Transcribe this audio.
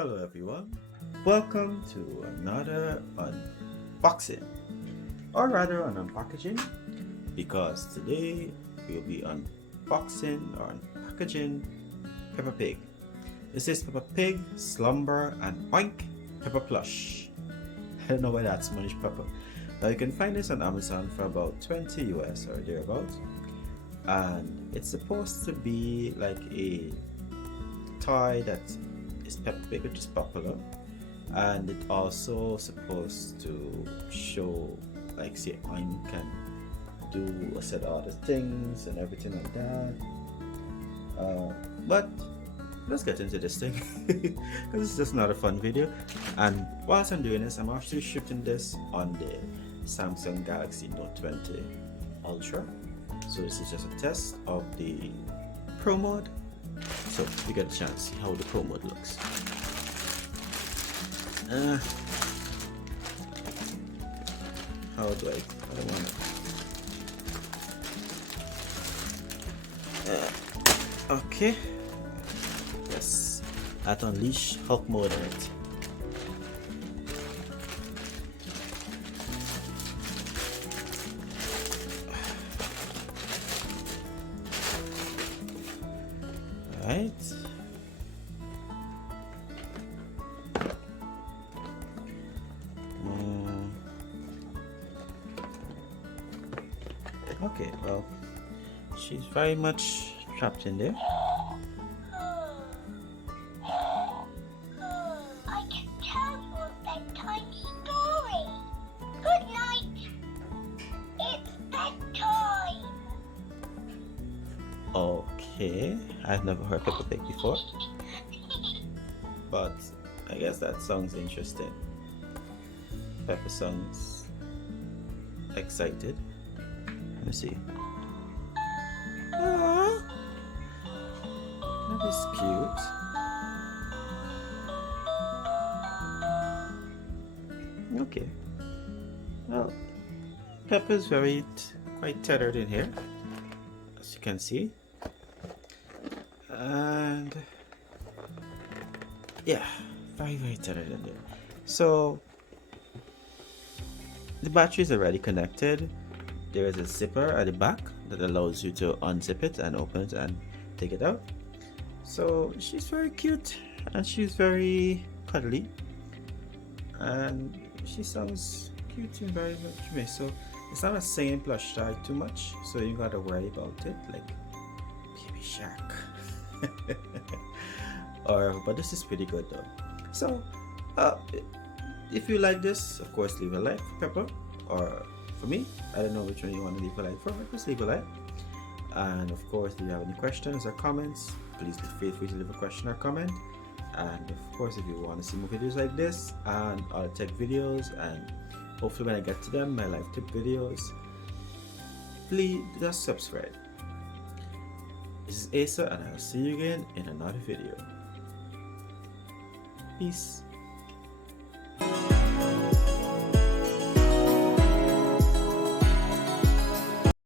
Hello everyone, welcome to another unboxing, or rather an unpackaging, because today we'll be unboxing or unpackaging Peppa Pig. This is Peppa Pig, Slumber, and Oink Peppa Plush. I don't know why that's Spanish Peppa. Now you can find this on Amazon for about 20 US or thereabouts, and it's supposed to be like a toy that is Peppa Pig, which is popular, and it also supposed to show, like, say Oink can do a set of other things and everything like that. But let's get into this thing because it's just not a fun video. And whilst I'm doing this, I'm actually shooting this on the Samsung Galaxy Note 20 Ultra. So this is just a test of the Pro mode. So you get a chance to see how the Pro mode looks. How do I want it? Okay. Yes. At Unleash Hulk mode in it. Right. Okay, well, she's very much trapped in there. I can tell you a bedtime story. Good night. It's bedtime. Okay, I've never heard Peppa Pig before, but I guess that sounds interesting. Peppa sounds excited. Let me see. Aww, that is cute. Okay. Well, Peppa's quite tethered in here, as you can see. And yeah, very tethered in there. So the battery is already connected. There is a zipper at the back that allows you to unzip it and open it and take it out. So she's very cute and she's very cuddly, and she sounds cute and very much me. So it's not a singing plush toy too much, so you gotta worry about it like Baby Shark. But this is pretty good though. So if you like this, of course leave a like for Peppa, or for me, I don't know which one you want to leave a like for, but just leave a like. And of course, if you have any questions or comments, please feel free to leave a question or comment. And of course, if you want to see more videos like this and other tech videos, and hopefully when I get to them, my life tip videos, please just subscribe. This is Asa, and I'll see you again in another video. Peace.